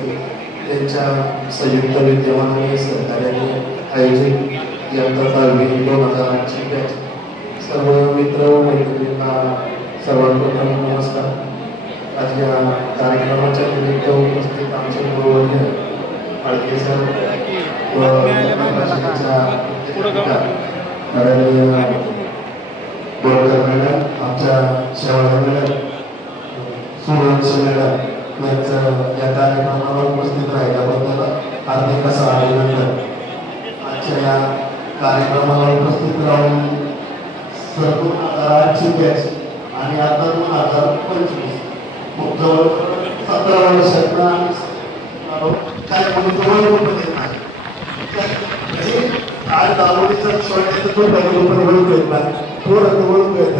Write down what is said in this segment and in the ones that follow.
त्यांच्या संयुक्त विद्यमानाने सहकार्याने आयोजित इयत्ता 10वी-2008ची बॅच सर्व मित्र मैत्रिणींना सर्वप्रथम नमस्कार. आज या कार्यक्रमाच्या निमित्त उपस्थित आमचे गुरुवर्य आळके सर व आमच्या शेवळा मॅडम सूर्यवंश मॅडम यांचं या कार्यक्रमाला उपस्थित राहिल्याबद्दल हार्दिक असं अभिनंदन. आजच्या या कार्यक्रमाला उपस्थित राहून सर्व 2008ची बॅच आणि आता 2025 जवळ 17 वर्षांना काय आज दावडीचा शॉर्ट तो पण ओळख येत नाही थोडं ओळख येत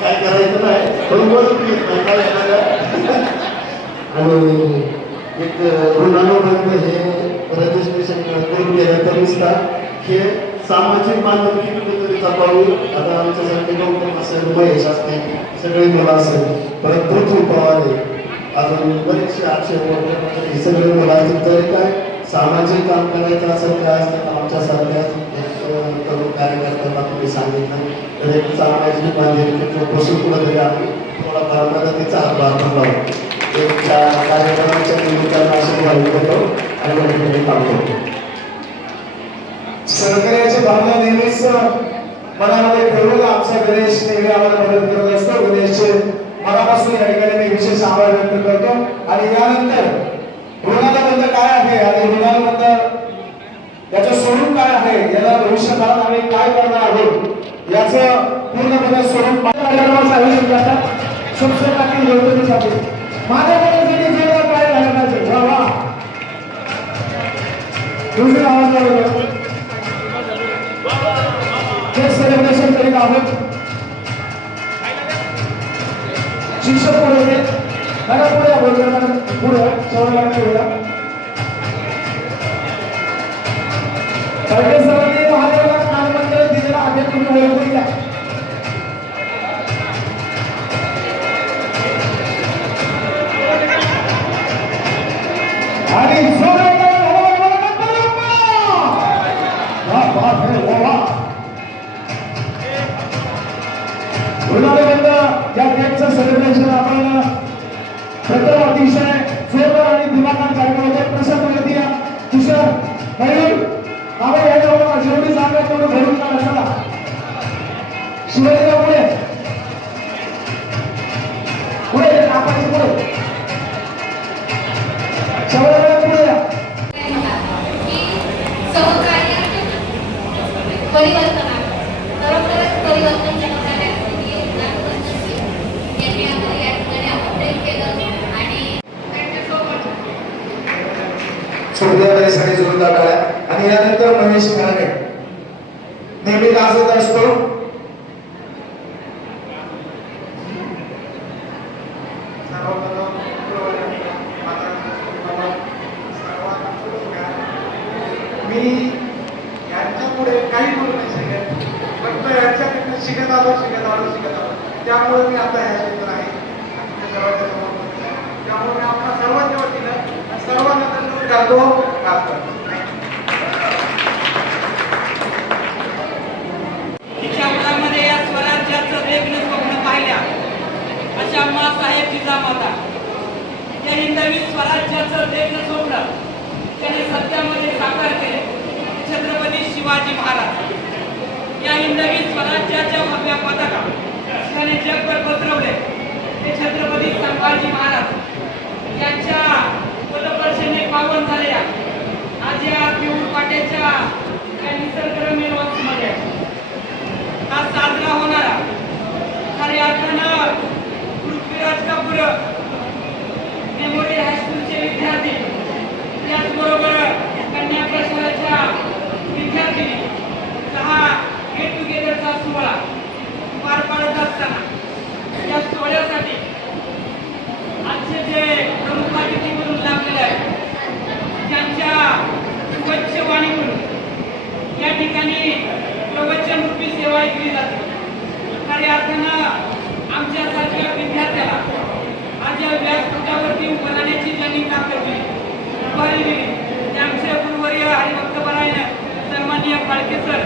काय करायचं नाही पण ओळख येत नाही काय आणि एक ऋणानुबंध हे रजिस्ट्रेशन करून गेलं तरीसुद्धा हे सामाजिक माध्यम कुठेतरी जपावी. आता आमच्यासाठी गौतम असेल महेश असते सगळे मुलं असेल परत पृथ्वी पवार आहे अजून बरेचसे आक्षेप हे सगळे मुलं असतील तरी काय सामाजिक काम करायचं असेल काय असतं आमच्यासारख्या तरुण कार्यकर्त्यांना तुम्ही सांगितलं तर एक सामाजिक माध्यम बसून कुठंतरी आम्ही थोडाफार मदतीचा हातभार पण लावतो. एक कार्यक्रमाच्या निमित्तानं असे वाढू देतो आणि थांबतो. सहकार्याची भावना नेहमीच मनामध्ये ठेवून आमचा गणेश नेहमी आम्हाला मदत करत असतो. गणेशचे मनापासून या ठिकाणी मी विशेष आभार व्यक्त करतो. आणि यानंतर ऋणानुबंध काय आहे आणि ऋणानुबंध याचं स्वरूप काय आहे याला भविष्यकाळात आम्ही काय करणार आहोत याचं पूर्णपणे स्वरूप कार्यक्रमाचं आयोजन करतात. संस्थेसाठी योजनेसाठी माझ्याकडे जे काय झालं पाहिजे वा वा दुसरी आवाज सेलिब्रेशन करीत आहोत. शिक्षक पुढे नका पुढे पुढे सगळे सरांनी महादेवाला कानमंत्र दिलेला आहे तुम्ही ओळखून घ्या. आणि ऋणानुबंध या गेटचं सेलिब्रेशन आपण प्रथम अतिशय जोरदार आणि दिमाखात कार्यक्रमाचे प्रसन्न व्यक्ती किशोर मयूर आपण या जवळ जेवढी जागा तेवढं भरून काढा. चला शिवाजीला पुढे पुढे आपण पुढे शेवटला पुढे या. सहकार्य परिवर्तन परिवर्तन साठी जोरदार टाळ्या. आणि यानंतर महेश घाणे नेहमी गाजत असतो. मी यांच्या पुढे काही बोलू नाही शकत फक्त यांच्याकडनं शिकत आलो त्यामुळे मी आता ह्या क्षेत्रात आहे सर्वांच्या समोर. त्यामुळे मी आपल्या सर्वांच्या वतीनं सर्वांना धन्यवाद करतो. तिच्या मुलामध्ये या स्वराज्याचं वेगळं स्वप्न पाहिल्या अशा मासाहेब जिजामाता या हिंदवी स्वराज्याचं वेगळं स्वप्न त्याने सत्यामध्ये साकार केले. छत्रपती शिवाजी महाराज या हिंदवी स्वराज्याच्या भव्य पताका त्याने जगभर पसरवले. ते छत्रपती संभाजी महाराज यांच्या पदपर्शने पावन झालेल्या आज या पिऊर पाट्याच्या या निसर्गरम्य वस्तीमध्ये हा साजरा होणारा खऱ्या अर्थानं पृथ्वीराज कपूर मेमोरियल हायस्कूलचे विद्यार्थी त्याचबरोबर कन्या प्रशालेच्या विद्यार्थी हा गेट टुगेदरचा सोहळा पार पाडत असताना या सोहळ्यासाठी आजचे जे प्रमुख अतिथी म्हणून लाभलेले आहेत त्यांच्या स्वच्छ वाणीवरून या ठिकाणी प्रवचनरूपी सेवा केली जाते. खऱ्या अर्थानं आमच्यासारख्या विद्यार्थ्याला आज या व्यासपीठावर उभारी दिली ते आमचे गुरुवर्य हरिभक्त परायण सन्माननीय फाळके सर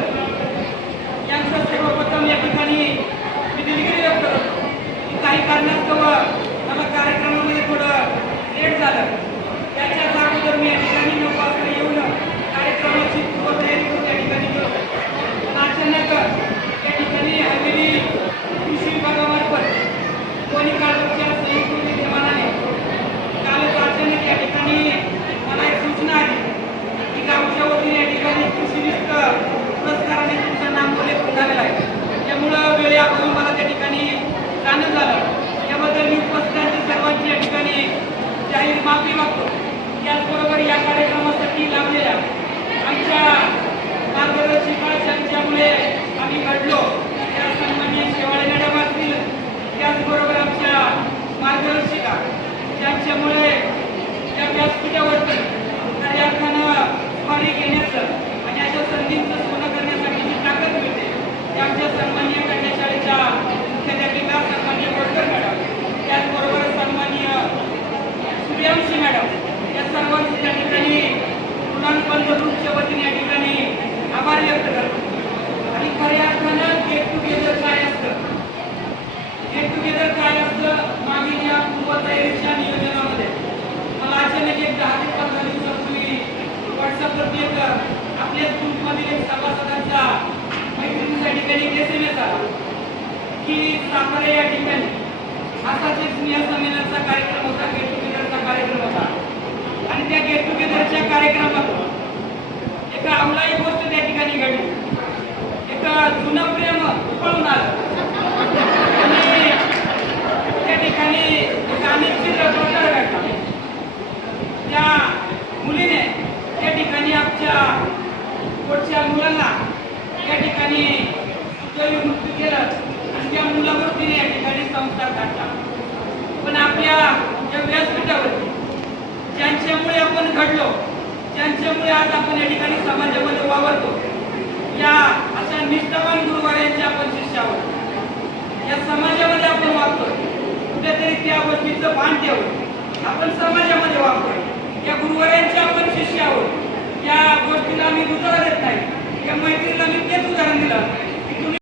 यांचं सर्वप्रथम या ठिकाणी मी दिलगिरी व्यक्त करतो. काही कारणास्तव मला कार्यक्रमामध्ये थोडं लेट झालं. त्याच्याच अगोदर मी या ठिकाणी 9 वाजता येऊन कार्यक्रमाची पूर्वतयारी करून या ठिकाणी गेलो. पण अचानक या ठिकाणी हवेली कृषी विभागामार्फत कोणी काळच्या संयुक्त विद्यमानाने कालच अचानक या ठिकाणी मला एक सूचना आली की गावच्या वतीने या ठिकाणी कृषीनिष्ठ पुरस्काराने तुमचं नाम उल्लेख झालेला आहे. त्यामुळं वेळेअभावी मला त्या ठिकाणी जाणं झालं. याबद्दल मी उपस्थितांची सर्वांची या ठिकाणी जाहीर माफी मागतो. त्याचबरोबर या कार्यक्रमासाठी लाभलेल्या आमच्या मार्गदर्शिका ज्यांच्यामुळे आम्ही घडलो त्या सन्माननीय शेवाळे मॅडम असतील, त्याचबरोबर आमच्या मार्गदर्शिका ज्यांच्यामुळे त्या व्यासपीठावरती खऱ्या अर्थानं स्वारी घेण्याचं आणि अशा संधींचं सोनं करण्यासाठी जी ताकद मिळते ते आमच्या सन्माननीय कन्या शाळेच्या मुख्याध्यापिका सन्माननीय गोडकर मॅडम, त्याचबरोबर सन्माननीय सूर्यांशी मॅडम या सर्वांचे या ठिकाणी ऋणानुबंध ग्रुपच्या वतीने या ठिकाणी आभार व्यक्त करतो. आणि खऱ्या अर्थानं गेट टुगेदर काय असतं, गेट टुगेदर काय असतं, मागील या पूर्वतयारीच्या नियोजनामध्ये मला अचानक एक 10 ते 15 दिवसापूर्वी व्हॉट्सअपवरती एक आपल्याच ग्रुपमधील एक सभासदांचा मैत्रिणीच्या ठिकाणी एक SMS आला की सातारा या ठिकाणी असाच एक स्नेहसंमेलनाचा कार्यक्रम होता, गेट टुगेदरचा कार्यक्रम होता. आणि त्या गेट टुगेदरच्या कार्यक्रमात एका अवलाही गोष्ट त्या ठिकाणी घडली. एक जुनं प्रेम पळून आलं आणि त्या ठिकाणी एक अनिश्चित प्रकार घडला. त्या मुलीने त्या ठिकाणी आमच्या पुढच्या मुलांना त्या ठिकाणी मृत्यू केलं आणि त्या मुलावरती या ठिकाणी संस्कार काढला. पण आपल्या या व्यासपीठावरती ज्यांच्यामुळे आपण घडलो, ज्यांच्यामुळे आज आपण या ठिकाणी समाजामध्ये वावरतो, या अशा निष्ठावान गुरुवाऱ्यांचे आपण शिष्य आहोत. या समाजामध्ये आपण वागतोय, कुठेतरी त्या गोष्टीचं भान ठेवून आपण समाजामध्ये वागतोय. या गुरुवाऱ्यांचे आपण शिष्य आहोत. या गोष्टीला मी दुजारा देत नाही. या मैत्रीला मी तेच उदाहरण दिलं